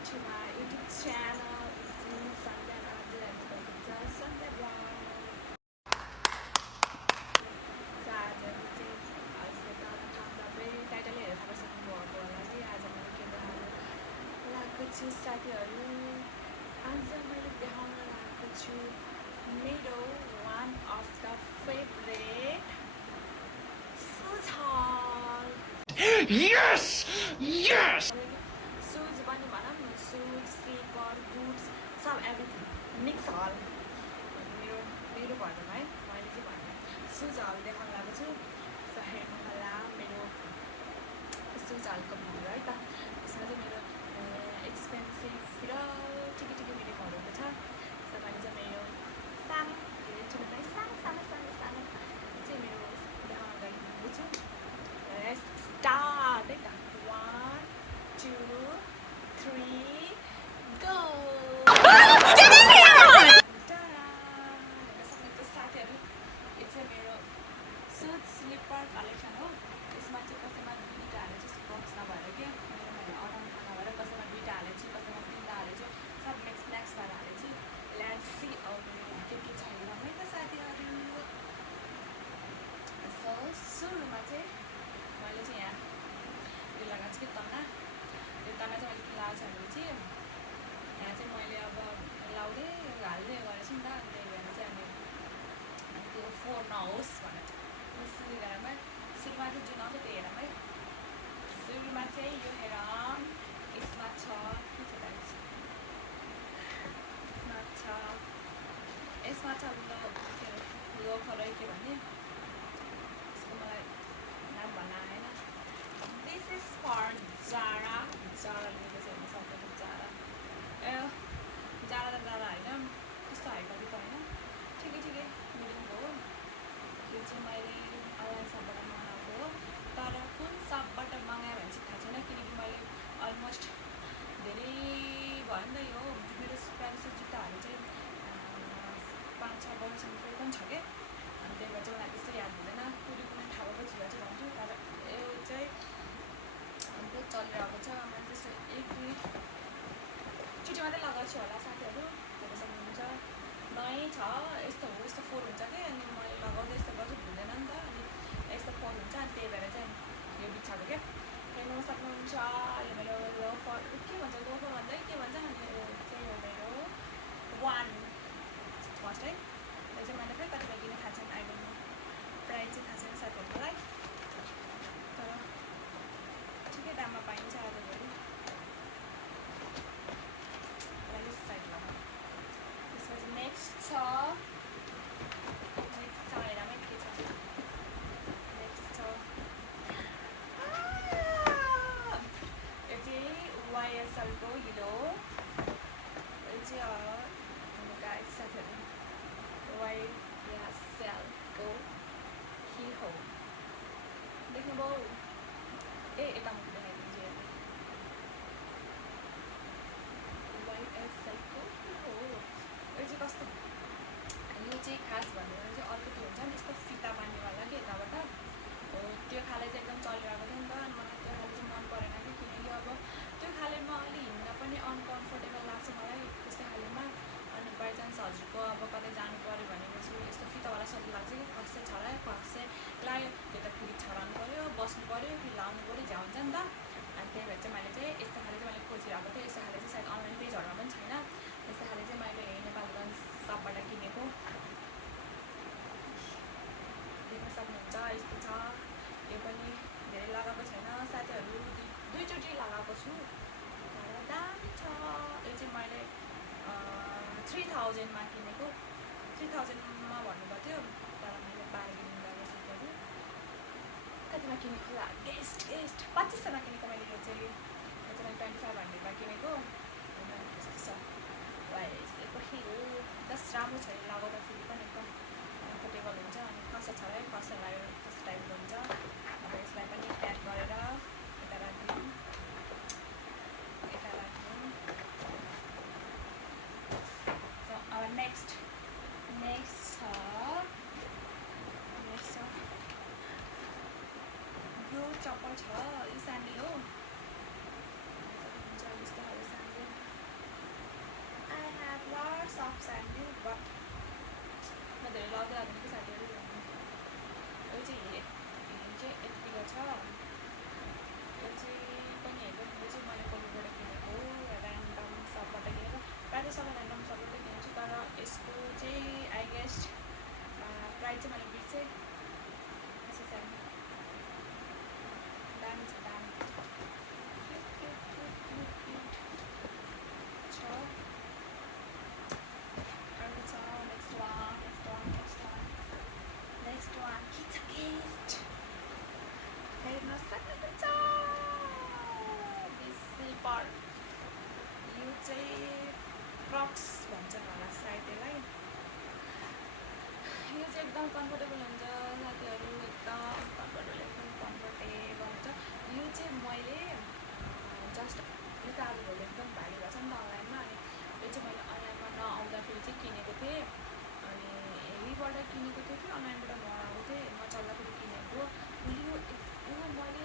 to my YouTube channel. It's me, Sandhya Raj, and welcome to Sandhya Vlog. आज चाहिँ आजको सबै टाइटलै हेरेर थाहा सक्नुभएको होला है। आज मैले के देखाउन लागेको छु साथीहरू, आज मैले देखाउन लागेको छु मेरो one of the favourite shoes haul. Yes! Yes! Shoes पनि भनौँ न, सुज, स्लिपर, बुट्स सब एभ्रिथिङ मिक्स हल मेरो मेरो भनौँ है। मैले चाहिँ भन्नु सुज हल देखाउन लागेको छु। हेर्नु होला मेरो सुज हलको भिडियो है त। यसमा चाहिँ मेरो एक्सपेन्सिभ र ठिकै ठिकै भिडियोहरू छ। त्यसमा चाहिँ मेरो सानो धेरै ठुलो पनि सानो सानो सानो सानो चाहिँ मेरो देखाउन गइरहेको छु। स्टार्ट है त। 1 2 3 गो। साथीहरू यो चाहिँ मेरो सुज स्लिपर कलेक्सन हो। यसमा चाहिँ कसैमा दुईवटा हालेको छु, बक्स नभएर के मेरो अराउन्ड नभएर कसैमा दुईवटा हालेको छु, कसैमा तिनवटा हालेको छु, सब मिक्स म्याक्स गरेर हालेको छु। लेट्स सी अब के छ हेरौँ है त साथीहरू। सो सुरुमा चाहिँ मैले चाहिँ यहाँ यो लगाएको छु कि तना, यो तना चाहिँ मैले किन लगाएको छु भनेपछि यहाँ चाहिँ मैले अब लाउँदै हाल्दै गरेको छु नि त, त्यही भएर चाहिँ अनि त्यो फोहोर नहोस् भनेर सुरु गरौँ है। सुरुमा चाहिँ जुन आउँछ त्यो हेरौँ है। सुरुमा चाहिँ यो हेरौँ, यसमा छ के छ यसमा छ लोफर है के भन्ने, यसको मलाई नाम भन्न आएन। This is for Zara, Zara लिएको चाहिँ हेर्नु सक्दैन। जारा ए जारा त जारा होइन, त्यस्तो हाइटहरू त होइन, ठिकै ठिकै मिडियमको हो। यो चाहिँ मैले अनलाइन सपबाट मगाएको हो, तर कुन सपबाट मगाएँ भने चाहिँ थाहा छैन, किनकि मैले अलमोस्ट धेरै भयो नि त यो मेरो प्रायः जुत्ताहरू चाहिँ 5-6 वर्षसम्म पनि छ क्या। अनि त्यही भएर चाहिँ मलाई त्यस्तो याद हुँदैन, कुनै कुनै ठाउँको जुत्ता चाहिँ भन्छु, तर यो चाहिँ बहुत चलिरहेको छ। मैले त्यस्तो 1-2 चोटि मात्रै लगाएको छु होला साथीहरू, हेर्न सक्नुहुन्छ। नयाँ छ, यस्तो हो, यस्तो फोहोर हुन्छ क्या, अनि मैले लगाउँदै यस्तो गर्छु भुल्दैन नि त, अनि यस्तो फोहोर हुन्छ, अनि त्यही भएर चाहिँ यो बिछाएको क्या। हेर्न सक्नुहुन्छ यो मेरो लोफर के भन्छ, लोफर भन्दा के भन्छ, अनि यो चाहिँ हो मेरो वान फर्स्ट है। यो चाहिँ मैले फेरि कतिपय किन थाहा छैन, आइडोन्ट नो, प्राइस चाहिँ थाहा छैन साथीहरूलाई, तर ठिकै दाममा पाइन्छ आजभोलि। साइड लगाऊ। त्यसपछि नेक्स्ट छ हेरौँ है के छ। नेक्स्ट छ यो चाहिँ वाइएसएलको हिलो, यो चाहिँ गाइस साथीहरू वाइएसएलको हिलो देख्नुभयो। ए यता मुख देखाइदिन्छु, हेर्नु वाइएसएलको हिलो। यो चाहिँ कस्तो, यो चाहिँ खास भनेर चाहिँ अर्को त्यो हुन्छ नि यस्तो फिता बान्नेवाला कि यताबाट हो, त्यो खाले चाहिँ एकदम चलिरहेको थियो नि त, अनि मलाई त्यो खाले चाहिँ मन परेन कि, किनकि अब त्यो खालेमा अलि हिँड्न पनि अनकम्फर्टेबल लाग्छ मलाई त्यस्तो खालेमा। अनि बाइचान्स हजुरको अब कतै जानु पऱ्यो भनेपछि यस्तो फितावाला सजिलो लाग्छ कि, खस्से छरायो खस्से लाग्यो, त्यो त फेरि छराउनु पऱ्यो, बस्नु पऱ्यो, फेरि लाउनु पऱ्यो, झ्याउ हुन्छ नि त। अनि त्यही भएर चाहिँ मैले चाहिँ यस्तो खाले चाहिँ मैले खोजिरहेको थिएँ। यस्तो खाले चाहिँ सायद अनलाइन पेजहरूमा पनि छैन। यस्तो खाले चाहिँ मैले यही नेपालगञ्ज सपबाट किनेको, देख्न सक्नुहुन्छ। यस्तो छ, यो पनि धेरै लगाएको छैन साथीहरू, दुईचोटि लगाएको छु, तर दामी छ। यो चाहिँ मैले 3000मा किनेको, 3000मा भन्नुभएको थियो, तर मैले बार्गेनिङ गरेँ साथीहरू। कतिमा किनेको गेस्ट 2500मा किनेको मैले। यो चाहिँ मैले 2500मा किनेको, यस्तो छ वाइएसएलको हिलो। जस्ट राम्रो छ, यो लगाउँदा फेरि पनि एकदम कम्फर्टेबल हुन्छ, अनि खस्से छरायो खस्से लाग्यो त्यस्तो टाइपको हुन्छ। अब यसलाई पनि प्याक गरेर यता राखिदिउँ, यता राखिदिउँ। सो अब नेक्स्ट छ यो चप्पल छ, यो स्यान्डल हो, यस्तो खाले स्यान्डल। धेरै लगाउँदै लाग्ने कि साथीहरू यो चाहिँ यतिको छ यो चाहिँ पनि हेर्नु यो चाहिँ मैले कोलबाट किनेको हो ऱ्यान्डम सपबाट किनेको प्रायः त सबै ऱ्यान्डम सपबाट किनेको छु तर यसको चाहिँ आई गेस प्राइस चाहिँ मैले बिर्सेँ यसो छ दामी छ दामी छ अर्को छ नेक्स्ट वान किट्स गिफ्ट हेर्न सक्नुहुन्छ स्लिपर यो चाहिँ क्रक्स भन्छन् होला सायद यसलाई यो चाहिँ एकदम कम्फर्टेबल हुन्छ साथीहरू एकदम कम्फर्टेबल हुन्छ यो चाहिँ मैले जस्ट यो त आजभोलि एकदम भारी भएको छ नि त अनलाइनमा अनि यो चाहिँ मैले अनलाइनमा नआउँदाखेरि चाहिँ किनेको थिएँ अनि हेरीबाट किनेको थिएँ कि अनलाइनबाट मगाएको थिएँ नचल्दाखेरि किनेको यो मैले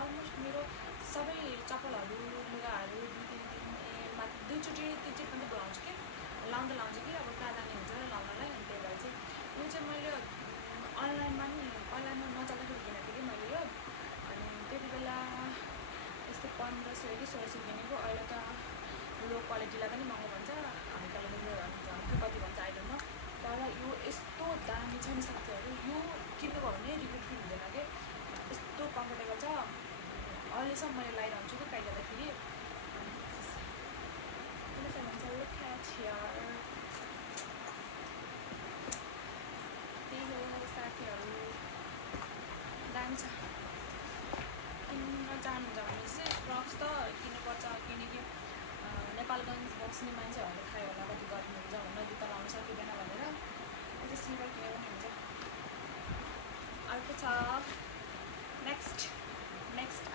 अलमोस्ट मेरो सबै चप्पलहरू लुगाहरू दुईचोटि तिनचोटि पनि धुवाउँछु कि लाउँछु कि अब कहाँ जाने हुन्छ र लाउनलाई अनि त्यही भएर चाहिँ यो चाहिँ मैले अनलाइनमा नचल्दाखेरि किनेको थिएँ कि मैले यो अनि त्यति बेला यस्तो 1500 कि 1600 किनेको अहिले त लो क्वालिटीलाई पनि महँगो भन्छ हामी कालेबुङमा झन् कति भन्छ आइडोन्ट नो तर यो यस्तो दामी छ नि साथीहरू यो किन्नुभयो भने रिपिट फिल हुँदैन कि यस्तो कम्फर्टेबल छ अहिलेसम्म मैले लगाइरहन्छु कि कहिले जाँदाखेरि त्यही हो साथीहरू दामी छ किन्न चाहनुहुन्छ भने चाहिँ क्रक्स त किन्नुपर्छ किनकि नेपालगञ्ज बस्ने मान्छेहरूले खायो होला कति गर्मी हुन्छ भनेर जुत्ता लाउनु सकिँदैन भनेर यो चाहिँ स्लिपर किने पनि हुन्छ अर्को छ नेक्स्ट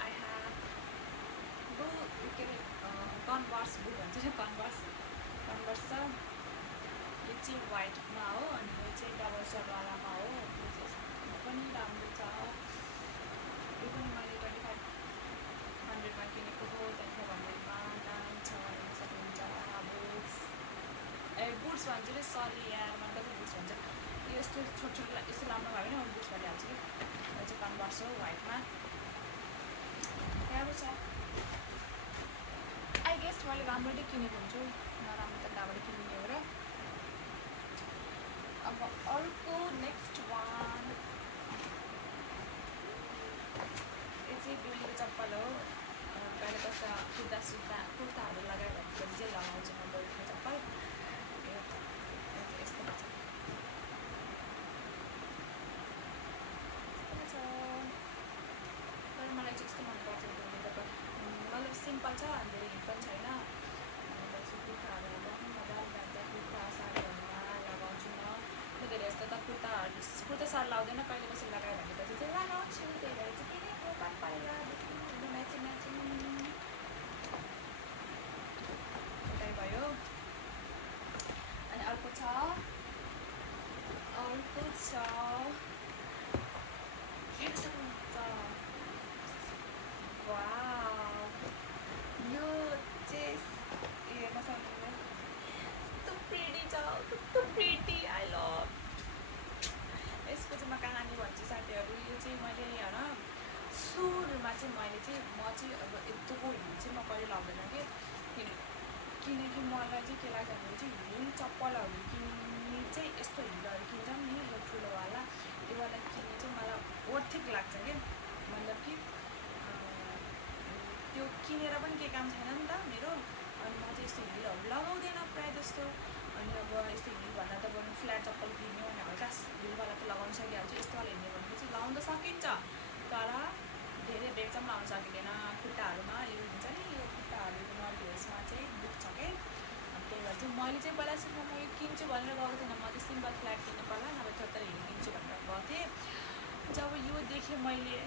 आई ह्याभ के अरे कन्भर्स बुट भन्छ नि कन्भर्स छ यो चाहिँ वाइटमा हो अनि यो चाहिँ डबल सोलवालामा हो यो चाहिँ पनि राम्रो छ यो पनि मैले 2500मा किनेको हो 2500मा दाम छ हेर्न सक्नुहुन्छ बुट्स भन्छु नि सरी यार मैले कति बुट्स भन्छ यो यस्तो छोटो यस्तो लामो भयो भने म बुट्स भनिहाल्छु कि यो चाहिँ कन्भर्स हो वाइटमा राम्रो छ आई गेस मैले राम्ररी किनेको हुन्छु नराम्रो त कहाँबाट किनिने हो र अब अर्को नेक्स्ट वान यो चाहिँ बेलीको चप्पल हो कहिले कस्तो कुर्ताहरू लगायो भने चाहिँ लगाउँछु म बेलीको चप्पल यस्तो छ तर मलाई चाहिँ यस्तो मनपर्छ बेलीको चप्पल मतलब सिम्पल छ अनि धेरै हिट पनि छैन कुर्ताहरू पनि मजाले जान्छ कुर्ता साडीहरूमा लगाउँछु म धेरै जस्तो त कुर्ता साडी लाउँदैन कहिले कसरी लगायो भनेपछि चाहिँ लगाउँछु त्यही भएर चाहिँ किनेको मन परेर म्याचिङ त्यही भयो अनि अर्को छ हेर्न सक्नुहुन्छ वाउ यो चाहिँ हेर्न सक्नुहुन्छ कस्तो प्रिटी आई लभ यसको चाहिँ म कहानी भन्छु साथीहरू यो चाहिँ मैले होइन सुरुमा चाहिँ म चाहिँ अब यत्रोको हिल चाहिँ म कहिले लाउँदैन कि किनकि मलाई चाहिँ के लाग्छ भने चाहिँ हिल चप्पलहरू किन्ने चाहिँ यस्तो हिलहरू किन्छ नि यो ठुलोवाला त्योवाला किन्ने चाहिँ मलाई वर्थिक लाग्छ कि मतलब कि त्यो किनेर पनि केही काम छैन नि त मेरो अनि म चाहिँ यस्तो हिलहरू लगाउँदैन प्रायः जस्तो अनि अब यस्तो हिलभन्दा त बरु फ्ल्याट चप्पल किन्यो भने हल्का हिलवाला त लगाउनु सकिहाल्छु यस्तोवाला हिँड्यो भने चाहिँ लाउनु त सकिन्छ तर धेरै बेर चाहिँ लाउनु सकिँदैन खुट्टाहरूमा यो हुन्छ नि यो खुट्टाहरू नर्भेसमा चाहिँ दुख्छ कि अनि त्यही भएर चाहिँ मैले चाहिँ पहिला सुरुमा म यो किन्छु भनेर गएको थिएन म चाहिँ सिम्पल फ्ल्याट किन्नु पर्ला नभए चौतारी हिल किन्छु भनेर गएको थिएँ जब यो देखेँ मैले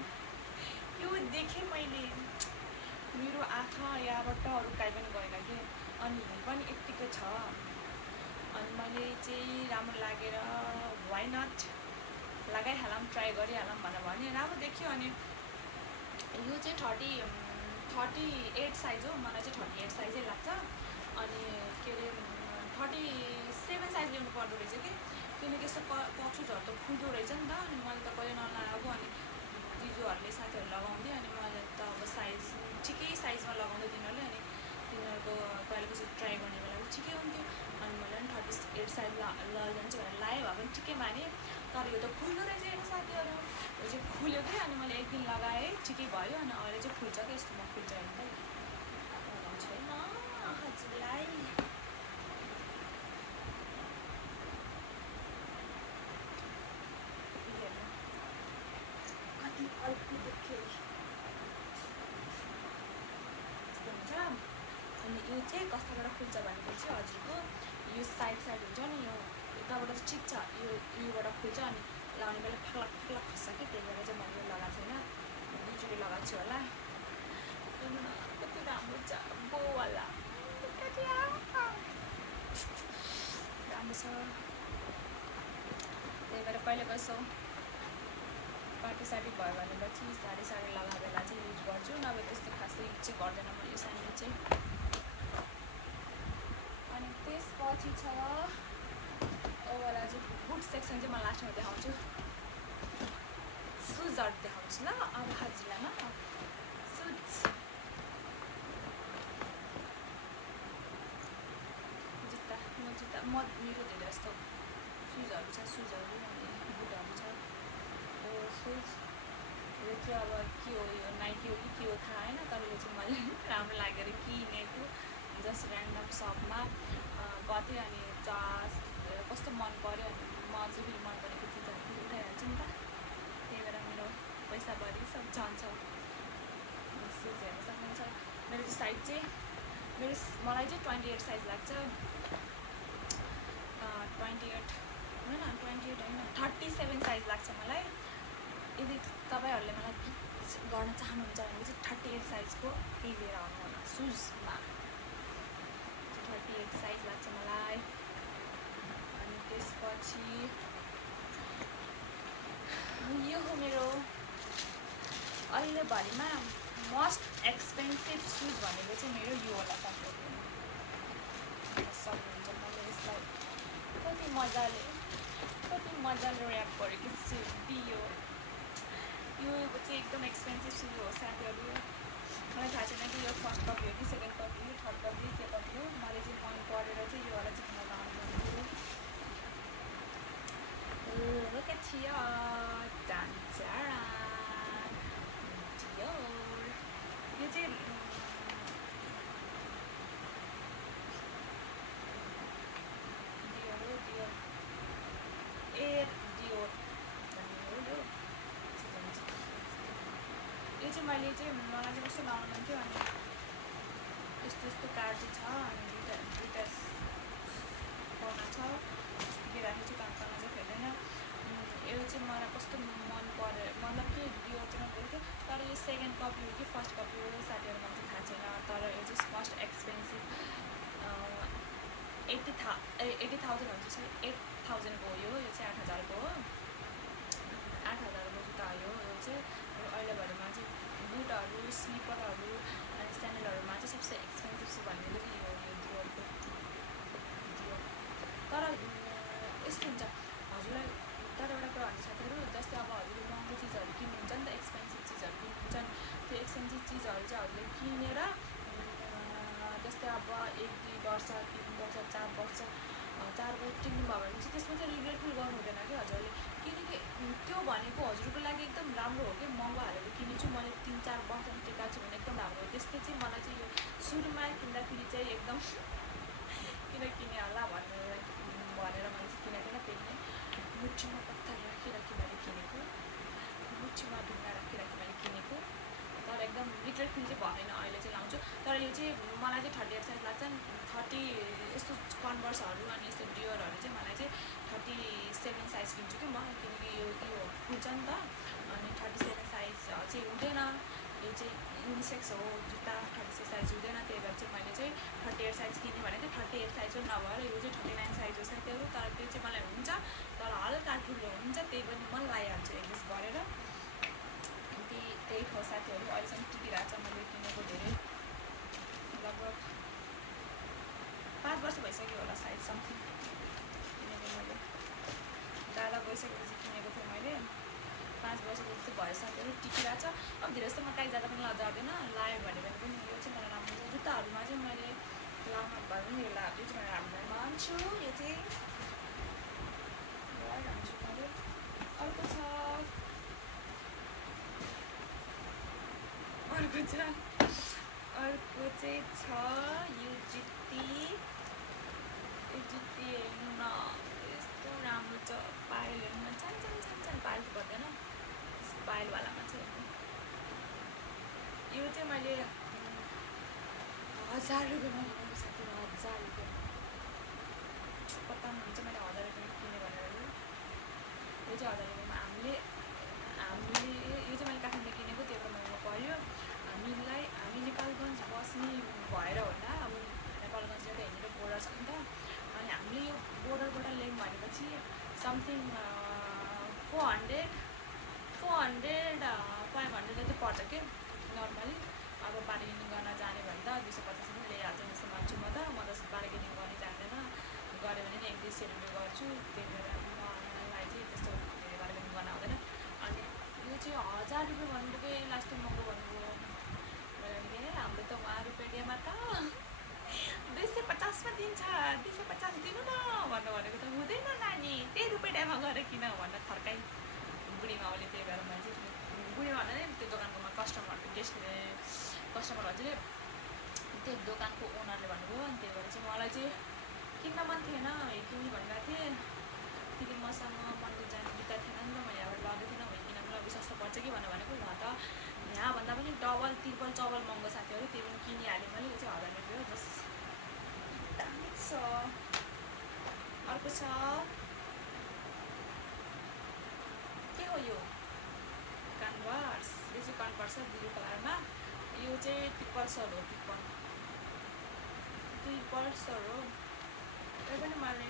मेरो आँखा यहाँबाट अरू कहीँ पनि गएन कि अनि हिल पनि यत्तिकै छ अनि मैले चाहिँ राम्रो लागेर वाइ नट लगाइहालौँ ट्राई गरिहालौँ भनेर भने राम्रो देखियो अनि यो चाहिँ 38 साइज हो मलाई चाहिँ 38 साइजै लाग्छ अनि के अरे 37 साइज ल्याउनु पर्दो रहेछ कि किनकि यस्तो कक्रोचहरू त खुल्दो रहेछ नि त अनि मैले त कहिले नलाएको अनि दिजुहरूले साथीहरू लगाउँदै अनि मैले त अब साइज ठिकै साइजमा लगाउँदै तिनीहरूले अनि तिनीहरूको पहिलापछि ट्राई गर्ने बेला ठिकै हुन्थ्यो अनि मैले पनि 38 साइज लजान्छु भनेर लगाएँ भए पनि ठिकै माने तर यो त खुल्दो रहेछ हेर्नु साथीहरू यो चाहिँ खुल्यो कि अनि मैले एक दिन लगाएँ ठिकै भयो अनि अहिले चाहिँ खुल्छ क्या यस्तोमा खुल्छ हेर्नु त छैन हजुरलाई कति अल्पी देख्यो यस्तो हुन्छ अनि यो चाहिँ कस्ताबाट खुल्छ भनेपछि हजुरको यो साइड हुन्छ नि यो यताबाट चाहिँ ठिक छ योबाट खुल्छ अनि लाउने बेला फाक्ला फाक्ला खस्छ कि त्यही भएर चाहिँ मैले यो लगाएको छैन दुईचोटि लगाएको छु होला हेर्नु न कति राम्रो छ बोवाला राम्रो छ त्यही भएर पहिलेको यसो पार्टी साडी भयो भनेपछि साडी लगाएको बेला चाहिँ युज गर्छु नभए त्यस्तो खासै युज चाहिँ गर्दैन म यो स्यान्डल चाहिँ अनि त्यसपछि छ ओवाला चाहिँ बुट सेक्सन चाहिँ म लास्टमा देखाउँछु सुजहरू देखाउँछु ल अब हजुरलाई न सुज जुत्ता मेरो धेरै जस्तो सुजहरू छ सुजहरू अनि बुटहरू छ यो सुज यो चाहिँ अब के हो यो नाइकी हो कि के हो थाहा होइन तर यो चाहिँ मैले राम्रो लागेर किनेको जस्ट ऱ्यान्डम सपमा गथेँ अनि कस्तो मन पऱ्यो अनि म चाहिँ फेरि मन परेको चिजहरू उठाइहाल्छु नि त त्यही भएर मेरो पैसाभरि सब जान्छ सुज हेर्न सक्नुहुन्छ मेरो चाहिँ साइज चाहिँ मलाई चाहिँ 28 साइज लाग्छ 28 होइन 37 साइज लाग्छ मलाई यदि तपाईँहरूले मलाई गिफ्ट गर्न चाहनुहुन्छ भने चाहिँ 38 साइजको केही लिएर आउनु होला सुजमा 38 साइज लाग्छ मलाई अनि त्यसपछि यो हो मेरो अहिलेभरिमा मोस्ट एक्सपेन्सिभ सुज भनेको चाहिँ मेरो यो होला साथीहरू सक्नुहुन्छ मैले यसलाई कति मजाले ऱ्याप गरेको छु यो चाहिँ एकदम एक्सपेन्सिभ सुज हो साथीहरू मलाई थाहा छैन कि यो फर्स्ट कपी हो कि सेकेन्ड कपी हो थर्ड कपी के कपी हो मैले चाहिँ मन परेर चाहिँ योवाला चाहिँ किन लगाउनु Look at your dancer. यो चाहिँ मैले चाहिँ मलाई चाहिँ कस्तो लाउनु मन थियो अनि यस्तो कार्ड चाहिँ छ अनि दुईटा पर्ना छ के राखेको छु कामसँग चाहिँ फेर्दैन यो चाहिँ मलाई कस्तो मन पऱ्यो मतलब कि यो चाहिँ नगरेको थियो तर यो सेकेन्ड कपी हो कि फर्स्ट कपी हो साथीहरू मलाई थाहा छैन तर यो चाहिँ मोस्ट एक्सपेन्सिभ 80,000 हुन्छ सरी 8,000 को हो यो चाहिँ 8,000 को हो 8,000 को जुत्ता हो यो चाहिँ अहिलेभरिमा चाहिँ बुटहरू स्लिपरहरू अनि स्यान्डलहरूमा चाहिँ सबसे एक्सपेन्सिभ छ भनेको चाहिँ यो डियोरको तर यस्तो हुन्छ हजुरलाई तर एउटा कुरा भन्छ साथीहरू जस्तै अब हजुरले महँगो चिजहरू किन्नुहुन्छ नि त एक्सपेन्सिभ चिजहरू किन्नुहुन्छ नि त्यो एक्सपेन्सिभ चिजहरू चाहिँ हजुरले किनेर जस्तै अब 1-2 वर्ष 3 वर्ष 4 वर्ष 4 वर्ष किन्नुभयो भने चाहिँ त्यसमा चाहिँ रिग्रेट फिल गर्नु हुँदैन कि हजुरले किनकि त्यो भनेको हजुरको लागि एकदम राम्रो हो कि महँगो हालेर किनेछु मैले 3-4 वर्ष टिकाएको छु भने एकदम राम्रो हो त्यसले चाहिँ मलाई चाहिँ यो सुरुमा किन्दाखेरि चाहिँ एकदम किन किने होला भनेर मैले चाहिँ किनेको न त्यही नै मुठीमा पत्ता राखिराखी मैले किनेको मुठीमा ढुङ्गा राखिराखी मैले किनेको तर एकदम रिग्रेट फिल चाहिँ भएन अहिले चाहिँ लाउँछु तर यो चाहिँ मलाई चाहिँ 38 साइज लाग्छ 30 यस्तो कन्भर्सहरू अनि यस्तो डियोरहरू चाहिँ मलाई चाहिँ 37 साइज किन्छु कि म किनकि यो खुल्छ नि त अनि 37 साइज चाहिँ हुँदैन यो चाहिँ युनिसेक्स हो जुत्ता 36 साइज हुँदैन त्यही भएर चाहिँ मैले चाहिँ 38 साइज किनेँ भने चाहिँ 38 साइज पनि नभएर यो चाहिँ 39 साइज हो साथीहरू तर त्यो चाहिँ मलाई हुन्छ तर हल्का ठुलो हुन्छ त्यही पनि म लगाइहाल्छु एडजस्ट गरेर त्यही हो साथीहरू अहिलेसम्म टिकिरहेको छ मैले किनेको धेरै लगभग 5 वर्ष भइसक्यो होला सायद समथिङ किनेको मैले ज्यादा भइसकेपछि किनेको थिएँ मैले 5 वर्षको जस्तो भयो साथीहरू टिकिरहेको छ अब धेरै जस्तो म कहीँ जाँदा पनि लजाउँदैन लायो भने पनि यो चाहिँ मलाई राम्रो छ जुत्ताहरूमा चाहिँ मैले लाउन भयो भने यो चाहिँ मैले राम्रो मान्छु यो चाहिँ राम्रोसँग मैले अर्को छ यो जुत्ती हेर्नु न यस्तो राम्रो छ पायल हेर्नु छान पायल पर्दैन पायलवालामा चाहिँ यो चाहिँ मैले 1000 रुपियाँमा किनेको साथी 1000 रुपियाँमा पत्ताउनुहुन्छ मैले 1000 रुपियाँमा किने भनेर यो चाहिँ 1000 रुपियाँमा हामीले यो चाहिँ मैले काठमाडौँ किनेको त्यही भएर महँगो पर्यो हामी नेपालगञ्ज बस्ने भएर होला अब नेपालगञ्जबाट हिँडेर बोर्डर छ नि त अनि हामीले यो बोर्डरबाट ल्यायौँ भनेपछि समथिङ 400 500 जति पर्छ के नर्मली अब बार्गेनिङ गर्न जाने भने त 250 पनि ल्याइहाल्छ जस्तो मान्छु म त बार्गेनिङ गर्ने जान्दैन गऱ्यो भने नि 100-200 रुपियाँ गर्छु त्यही भएर मलाई चाहिँ त्यस्तो बार्गेनिङ गर्न आउँदैन अनि यो चाहिँ 1000 रुपियाँ भन्नुभयो कि लास्ट महँगो भन्नुभयो मैले हाम्रो त वहाँ रुपियाँमा त 250मा दिन्छ 250 दिनु न भनेको त हुँदैन नानी त्यही रुपियाँमा गएर किन भन्न थर्काइ बुढी माउले त्यही भएर मैले चाहिँ बुढी भन्दा नै त्यो दोकानको कस्टमर हजुरले त्यो दोकानको ओनरले भन्नुभयो अनि त्यही भएर चाहिँ मलाई चाहिँ किन्न मन थिएन किन्ने भनेको थिएँ फेरि मसँग मन्दिर जाने बित्ता थिएन नि त मैले यहाँबाट लगेको थिएन किन मलाई सस्तो पर्छ कि भनेको उहाँ त यहाँभन्दा पनि डबल ट्रिपल चबल महँगो साथीहरू त्यो पनि किनिहालेँ मैले यो चाहिँ 1000 रुपियाँ हो जस दामी छ अर्को छ के हो यो कन्भर्स यो चाहिँ कन्भर्स छ ब्लू कलरमा यो चाहिँ 300 हो 300 हो यो पनि मैले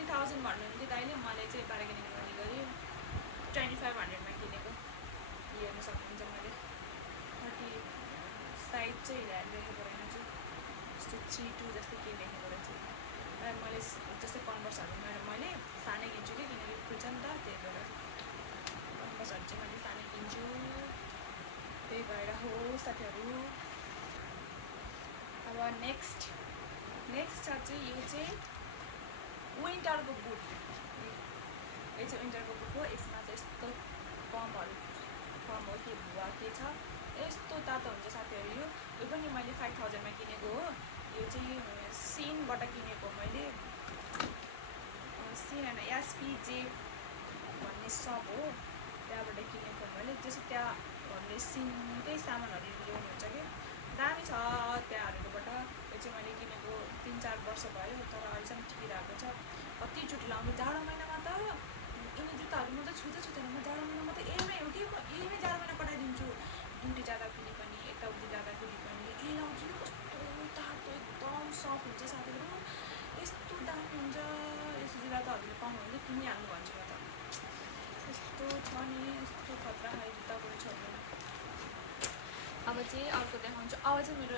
3000 भन्नुहुन्थ्यो दाइले मैले चाहिँ बार्गेनिङ गर्ने गरी 2500मा किनेको हेर्नु सक्नुहुन्छ मैले 30 साइड चाहिँ लेखेको रहेन चाहिँ यस्तो 32 जस्तै के लेखेको रहेछ र मैले जस्तै कन्भर्सहरू मैले सानै किन्छु कि किनकि फुल्छ नि त त्यही भएर कन्भर्सहरू चाहिँ मैले सानै किन्छु त्यही भएर हो साथीहरू अब नेक्स्ट छ चाहिँ यो चाहिँ विन्टरको बुट यो चाहिँ विन्टरको बुट हो यसमा चाहिँ यस्तो फर्म हो के भुवा के छ यस्तो तातो हुन्छ साथीहरू यो पनि मैले 5000मा किनेको हो यो चाहिँ सिनबाट किनेको मैले सिन होइन एसपीजे भन्ने सप हो त्यहाँबाट किनेको मैले जस्तो त्यहाँ भन्ने सिनकै सामानहरू ल्याउनुहुन्छ कि दामी छ त्यहाँहरूबाट यो चाहिँ मैले किनेको 3-4 वर्ष भयो तर अहिलेसम्म टिकिरहेको छ कतिचोटि लाउनु जाडो महिनामा त यिनी जुत्ताहरू म त छुँदैन म जाडो महिनामा त यहीमै हो कि म यहीमै जाडो महिना पठाइदिन्छु ड्युटी जाँदाखेरि पनि यताउति जाँदाखेरि पनि यही लाउँछु कस्तो तातो एकदम सफ्ट हुन्छ साथीहरू यस्तो दामी हुन्छ यस्तो जुत्ता त हजुरले पाउनुहुन्छ किनिहाल्नु भन्छु म त यस्तो छ नि यस्तो खतरा खाले जुत्ताहरू छ अब चाहिँ अर्को देखाउँछु अब चाहिँ मेरो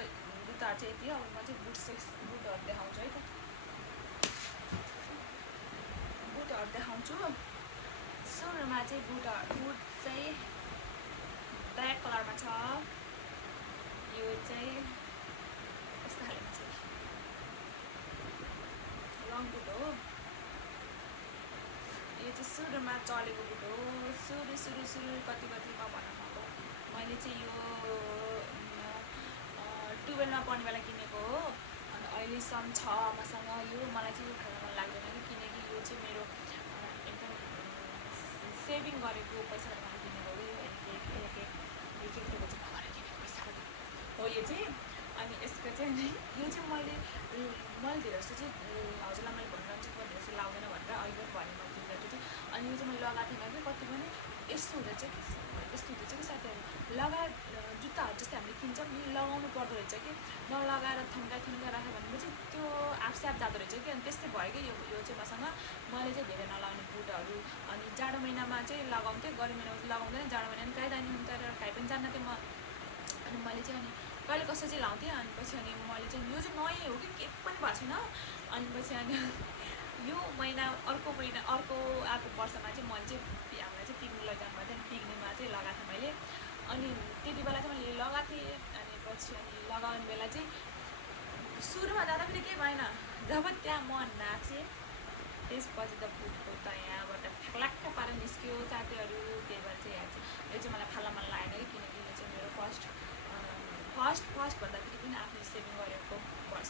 जुत्ताहरू चाहिँ यति अब म चाहिँ बुटहरू देखाउँछु है त बुटहरू देखाउँछु सुरुमा चाहिँ बुट चाहिँ ब्ल्याक कलरमा छ यो चाहिँ कस्तो खाले छ लङ बुट हो यो चाहिँ सुरुमा चलेको बुट हो सुरु कतिमा भन्नु मैले चाहिँ यो 12मा पढ्ने बेला किनेको हो अनि अहिलेसम्म छ मसँग यो मलाई चाहिँ यो खान मन लाग्दैन कि किनकि यो चाहिँ मेरो एकदम सेभिङ गरेको पैसाबाट मैले किनेको हो एक रुपियाँ चाहिँ नगरेर किनेको पैसा हो यो चाहिँ अनि यसको चाहिँ यो चाहिँ मैले धेरै जस्तो चाहिँ हजुरलाई मैले भनिरहन्छु कि म धेरै जस्तो लाउँदैन भनेर अहिले पनि भने मैले चाहिँ अनि यो चाहिँ मैले लगाएको थिएन कि कति पनि यस्तो हुँदैछ कि साथीहरू लगाएर जुत्ताहरू जस्तै हामीले किन्छौँ नि लगाउनु पर्दो रहेछ कि नलगाएर थन्काइ राख्यो भनेपछि त्यो आफस्याप जाँदो रहेछ कि अनि त्यस्तै भयो कि यो चाहिँ मसँग मैले चाहिँ धेरै नलाउने बुटहरू अनि जाडो महिनामा चाहिँ लगाउँथेँ गर्मी महिनामा चाहिँ लगाउँदैन जाडो महिना कहीँ जाने हुन्छ र काहीँ पनि जान्न थिएँ म अनि मैले चाहिँ अनि कहिले कसो चाहिँ लाउँथेँ अनि पछि अनि मैले चाहिँ यो चाहिँ नयाँ हो कि केही पनि भएको छैन अनि पछि अनि यो महिना अर्को आएको वर्षमा चाहिँ मैले चाहिँ हामीलाई चाहिँ पिकनिक लैजानु भएको थियो। पिकनिकमा चाहिँ लगाएको थिएँ मैले। अनि त्यति बेला चाहिँ मैले लगाएको थिएँ। अनि पछि लगाउने बेला चाहिँ सुरुमा जाँदा पनि केही भएन। जब त्यहाँ म नाचेँ त्यसपछि त बुटको त यहाँबाट फ्याक्लाक्क पारेर निस्क्यो साथीहरू। त्यही भएर चाहिँ यहाँ चाहिँ यो चाहिँ मलाई फाल्न मन लागेन कि किनकि यो चाहिँ मेरो फर्स्ट भन्दाखेरि पनि आफूले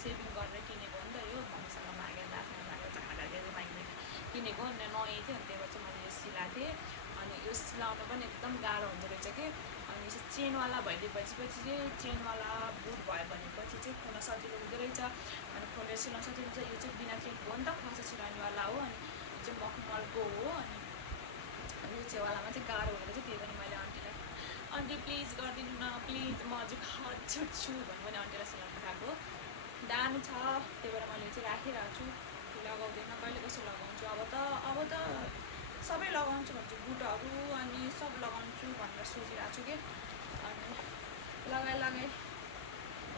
सेभिङ गरेर किनेको हो नि त। यो मम्मीसँग मागेर दासँग मागेर चाखा गरेर माग्ने किनेको नयाँ थियो। अनि त्यही भएर चाहिँ मैले यो सिलाएको थिएँ। अनि यो सिलाउन पनि एकदम गाह्रो हुँदो रहेछ कि। अनि यो चेनवाला भइदिएपछि चाहिँ चेनवाला बुट भयो भनेपछि चाहिँ खोल्न सजिलो हुँदो रहेछ। अनि खोलेर सिलाउन सजिलो हुन्छ। यो चाहिँ बिना चेनको हो नि त, खसा सिलाउनेवाला हो। अनि यो चाहिँ मखमलको हो। अनि यो चेवालामा चाहिँ गाह्रो हुँदो रहेछ। त्यही पनि मैले आन्टीलाई आन्टी प्लिज गरिदिनु न प्लिज, म अझै छुट्छु भन्नु पनि आन्टीलाई सिलाउनु पठाएको। दामी छ। त्यही भएर मैले चाहिँ राखिरहेको छु, लगाउँदैन। कहिले कसो लगाउँछु। अब त सबै लगाउँछु भन्छु, बुटहरू अनि सब लगाउँछु भनेर सोचिरहेको छु कि। अनि लगाइ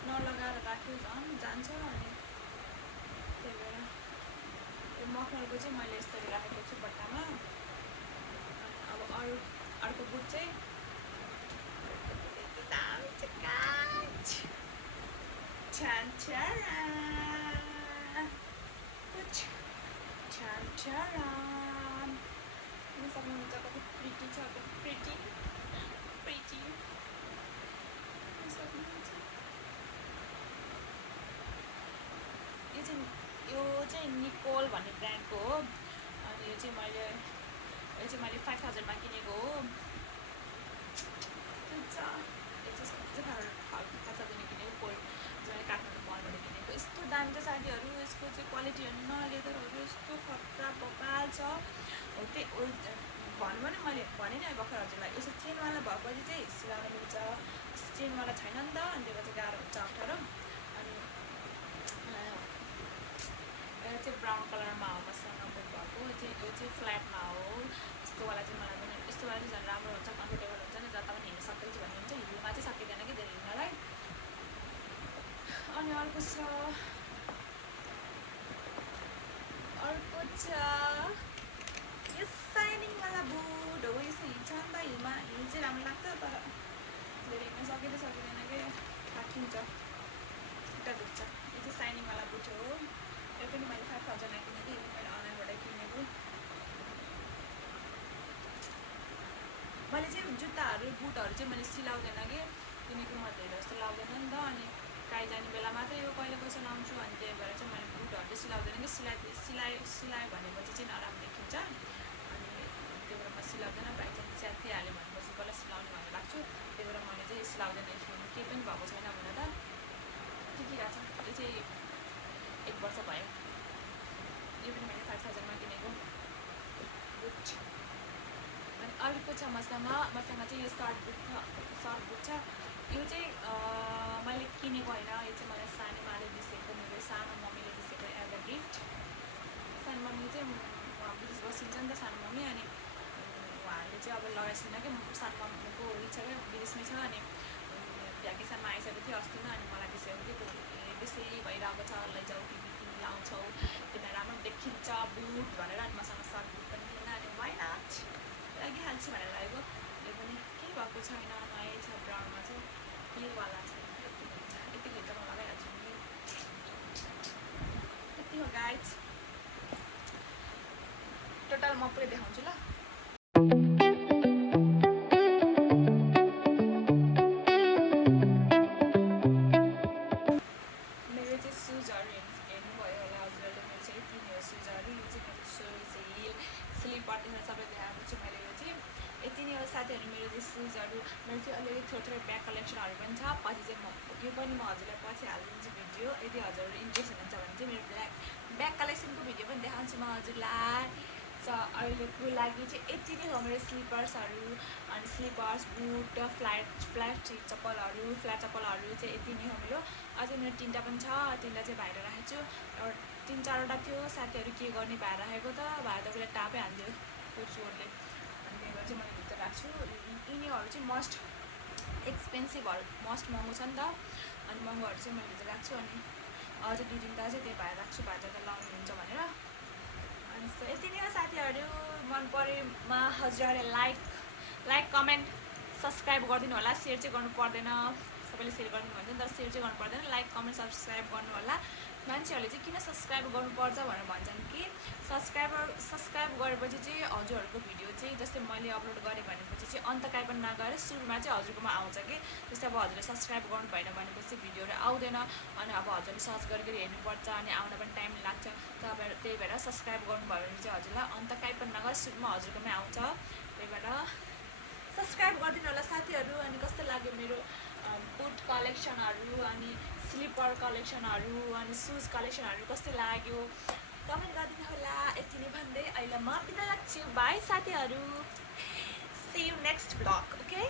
नलगाएर राख्यो झन् जान्छ। अनि त्यही भएर यो मखमलको चाहिँ मैले यस्तरी राखेको छु बट्टामा। अनि अब अर्को बुट चाहिँ सक्नुहुन्छ कति प्रिटी छ, कति प्रिटी सक्नुहुन्छ। यो चाहिँ निकोल भन्ने ब्रान्डको हो। अनि यो चाहिँ मैले 5000 मा किनेको हो। यो चाहिँ 5000 किनेको कोल्ड चाहिँ काठमाडौँ मलबाट किनेको। यस्तो दामी छ साथीहरू। यसको चाहिँ क्वालिटी हेर्नु न, लेदरहरू यस्तो खतरा बबाल छ। हो त्यही भन्नु पनि मैले भने नि भर्खर हजुरलाई, यसो चेनवाला भएपछि चाहिँ सिलाउन मिल्छ। चेनवाला छैन नि त, अनि त्यो चाहिँ गाह्रो हुन्छ, अप्ठ्यारो। अनि यो चाहिँ ब्राउन कलरमा हो मसँग बुट भएको। यो चाहिँ फ्ल्याटमा हो। यस्तोवाला चाहिँ मलाई पनि यस्तोवाला चाहिँ झन् राम्रो हुन्छ, कम्फर्टेबल हुन्छ नि, जता पनि हिँड्न सक्दैछु भन्ने हुन्छ। हिलमा चाहिँ सकिँदैन कि धेरै हिँड्नलाई। अनि अर्को छ यो साइनिङवाला बुट हो। यसो हिँड्छ नि त, हिलमा हिल चाहिँ राम्रो लाग्छ, तर धेरै हिँड्न सकिँदैन कि थाकिन्छ, खुट्टा दुख्छ। यो चाहिँ साइनिङवाला बुट हो। यो पनि मैले 5000 मा किनेको। यो मैले अनलाइनबाट किनेको। मैले चाहिँ जुत्ताहरू बुटहरू चाहिँ मैले सिलाउँदैन कि, किनकि म धेरै जस्तो लाउँदैन नि त। अनि काहीँ जाने बेला मात्रै यो कहिले कसो लाउँछु। अनि त्यही भएर चाहिँ मैले बुटहरू चाहिँ सिलाउँदैन कि। सिलायो भनेपछि चाहिँ नराम्रो देखिन्छ। अनि त्यही भएर म सिलाउँदैन। बाई चान्स च्यातिहाल्यो भनेपछि पहिला सिलाउने भनेर राख्छु। त्यही भएर मैले चाहिँ सिलाउँदैन। केही पनि भएको छैन भनेर टिकिरहेको छ। यो चाहिँ 1 वर्ष भयो। यो पनि मैले 5000 मा किनेको बुट। अनि अर्को छ मसँग चाहिँ यो सर्ट बुट छ। यो चाहिँ मैले किनेको होइन। यो चाहिँ मलाई सानोमाले दिसेको, मेरो सानो मम्मीले दिसेको एज अ गिफ्ट। सानो मम्मी चाहिँ विदेश बसिन्छ नि त सानो मम्मी। अनि उहाँहरूले चाहिँ अब लगाइसकेन कि, सानो मम्मीको उयो छ क्या, विदेशमै छ। अनि भ्याकेसनमा आइसकेको थियो अस्ति नै। अनि मलाई दिसेको कि त्यसै भइरहेको छ, लैजाऊ तिमी लाउँछौ, तिमीलाई राम्रो देखिन्छ बुट भनेर। अनि मसँग सर्ट बुट पनि थिएन। अनि वाइ नट लागिहाल्छु भनेर लागेको। यो पनि केही भएको छैन, नयाँ छ, ब्राउनमा छ, हिलवाला छ। यति हिल त म लगाइहाल्छु नि। यति हो गाइज। टोटल म पुरै देखाउँछु ल। मेरो चाहिँ सुजहरू हेर्नुभयो होला हजुरहरूले। मेरो चाहिँ यति नै हो सुजहरू। यो चाहिँ मेरो सुज हिल स्लिपर त्यसमा सबै देखाएको छु मैले। यो चाहिँ यति नै हो साथीहरू। मेरो चाहिँ सुजहरू, मेरो चाहिँ अलिअलि थोरै ब्याग कलेक्सनहरू पनि छ। पछि चाहिँ यो पनि म हजुरलाई पछि हालिदिन्छु भिडियो। यदि हजुरहरू इन्ट्रेस्ट हुनुहुन्छ भने चाहिँ मेरो ब्याग कलेक्सनको भिडियो पनि देखाउँछु म हजुरलाई। अहिलेको लागि चाहिँ यति नै हो मेरो स्लिपर्सहरू। अनि स्लिपर्स बुट फ्ल्याट चप्पलहरू चाहिँ यति नै हो मेरो। अझै मेरो 3टा पनि छ। 3टा चाहिँ बाहिर राखेको छु। 3-4वटा थियो साथीहरू के गर्ने भाइ राखेको त, भाइ त उसले टापै हाल्थ्यो त्यो चोरले। अनि त्यही भएर चाहिँ मैले भित्र राख्छु। यिनीहरू चाहिँ मस्ट एक्सपेन्सिभहरू, मस्ट महँगो छ नि त। अनि महँगोहरू चाहिँ मैले भित्र राख्छु। अनि अझै 2-3टा चाहिँ त्यही भाइ राख्छु, भाइ जाँदा लाउनु हुन्छ भनेर। अनि so यति नै हो साथीहरू मन परेमा हजुरहरूले लाइक कमेन्ट सब्स्क्राइब गरिदिनु होला सेयर चाहिँ गर्नु पर्दैन सबैले सेयर गरिदिनु भन्छ नि तर सेयर चाहिँ गर्नु पर्दैन लाइक कमेन्ट सब्स्क्राइब गर्नु होला मान्छेहरूले चाहिँ किन सब्स्क्राइब गर्नुपर्छ भनेर भन्छन् कि सब्स्क्राइब गरेपछि चाहिँ हजुरहरूको भिडियो चाहिँ जस्तै मैले अपलोड गरेँ भनेपछि चाहिँ अन्त कहीँ पनि नगएर सुरुमा चाहिँ हजुरकोमा आउँछ कि जस्तै अब हजुरले सब्स्क्राइब गर्नु भएन भनेपछि भिडियोहरू आउँदैन अनि अब हजुरले सर्च गरी हेर्नुपर्छ अनि आउन पनि टाइम लाग्छ त्यही भएर सब्स्क्राइब गर्नुभयो भने चाहिँ हजुरलाई अन्त कहीँ पनि नगएर सुरुमा हजुरकोमै आउँछ त्यही भएर सब्स्क्राइब गरिदिनु होला साथीहरू अनि कस्तो लाग्यो मेरो बुट कलेक्सनहरू अनि स्लिपर कलेक्सनहरू अनि सुज कलेक्सनहरू कस्तो लाग्यो कमेन्ट गरिदिनु होला यति नै भन्दै अहिले म बिदा लाग्छु बाई साथीहरू see you next blog okay